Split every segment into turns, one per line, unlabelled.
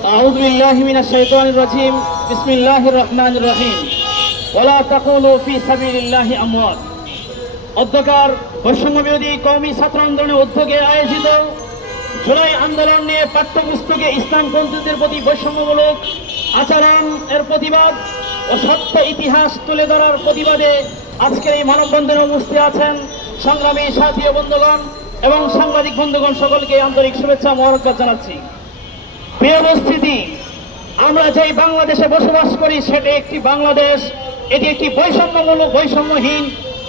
أعوذ بالله من الشيطان الرجيم بسم الله الرحمن الرحيم ولا تقولوا في سبيل الله أموات অধ্যকার বৈষম্য বিরোধী কওমি ছাত্র আন্দোলনের উদ্যোগে আয়োজিত জুলাই আন্দোলন নিয়ে পাঠ্যপুস্তকে ইসলামপন্থীদের প্রতি বৈষম্যমূলক আচরণ এর প্রতিবাদ ও সত্য ইতিহাস তুলে ধরার প্রতিবাদে আজকের এই মানববন্ধনে উপস্থিত আছেন সংগ্রামী সাথী ও বন্ধুগণ এবং সাংবাদিক বন্ধুগণ সকলকে আন্তরিক শুভেচ্ছা মহরকাত জানাচ্ছি প্রিয় উপস্থিতি, আমরা যেই বাংলাদেশে বসবাস করি সেটি একটি বাংলাদেশ, এটি একটি বৈষম্যমূলক, বৈষম্যহীন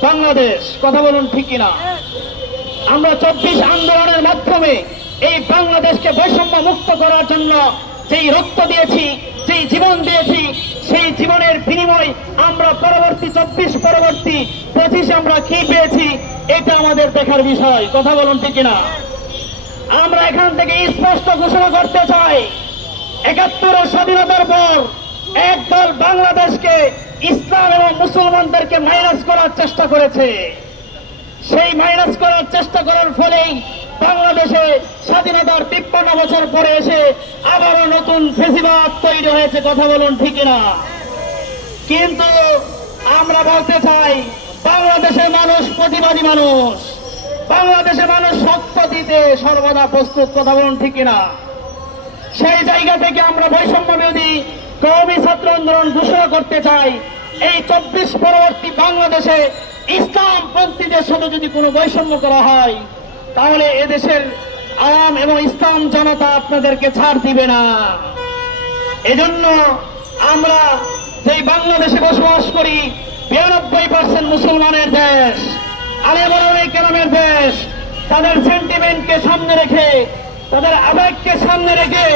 বাংলাদেশ। কথা বলুন ঠিক কিনা? আমরা চব্বিশ আন্দোলনের মাধ্যমে এই বাংলাদেশকে বৈষম্য মুক্ত করার জন্য যেই রক্ত দিয়েছি, যেই জীবন দিয়েছি, সেই জীবনের বিনিময় আমরা পরবর্তী চব্বিশ, পরবর্তী পঁচিশে আমরা কি পেয়েছি, এটা আমাদের দেখার বিষয়। কথা বলুন ঠিক কিনা? আমরা এখান থেকে স্পষ্ট ঘোষণা করতে চাই একাত্তর স্বাধীনতার পর একদল বাংলাদেশকে ইসলাম এবং মুসলমানদেরকে মাইনাস করার চেষ্টা করেছে। সেই মাইনাস করার চেষ্টা করার ফলেই বাংলাদেশে স্বাধীনতার তিপ্পান্ন বছর পরে এসে আবারও নতুন ফেসিবাদ তৈরি হয়েছে, কথা বলুন ঠিক না কিন্তু আমরা বলতে চাই, বাংলাদেশের মানুষ প্রতিবাদী মানুষ। বাংলাদেশের মানুষ সত্য দিতে সর্বদা প্রস্তুত, কথা বলুন ঠিক না সেই জায়গা থেকে আমরা বৈষম্য বিরোধী কওমি ছাত্র আন্দোলন ঘোষণা করতে চাই। এই চব্বিশ পরবর্তী বাংলাদেশে ইসলাম পন্থীদের সাথে যদি কোনো বৈষম্য করা হয়, তাহলে এদেশের আওয়াম এবং ইসলাম জনতা আপনাদেরকে ছাড় দিবে না। এজন্য আমরা যেই বাংলাদেশে বসবাস করি, বিরানব্বই পার্সেন্ট মুসলমানের দেশ আলে আলেমরামে কেরামের দেশ, তাদের সেন্টিমেন্টকে সামনে রেখে তাদের আবেগকে সামনে রেখে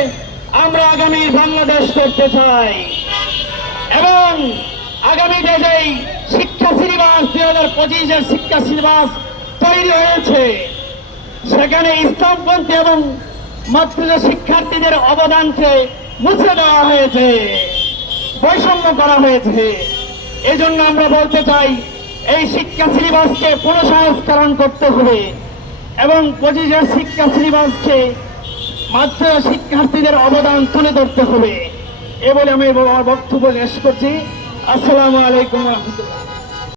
আমরা আগামী বাংলাদেশ করতে চাই। এবং আগামীতে যেই শিক্ষা সিলেবাস দুই হাজার পঁচিশের শিক্ষা সিলেবাস তৈরি হয়েছে। সেখানে ইসলামপন্থী এবং মাতৃ শিক্ষার্থীদের অবদানকে মুছে দেওয়া হয়েছে, বৈষম্য করা হয়েছে। এজন্য আমরা বলতে চাই, এই শিক্ষা সিলেবাসকে পুনঃসংস্করণ করতে হবে। এবং পঁচিশের শিক্ষা সিলেবাসকে মাত্র শিক্ষার্থীদের অবদান তুলে ধরতে হবে। এ বলে আমি আমার বক্তব্য শেষ করছি। আসসালামু আলাইকুম রহমতুল্লাহ।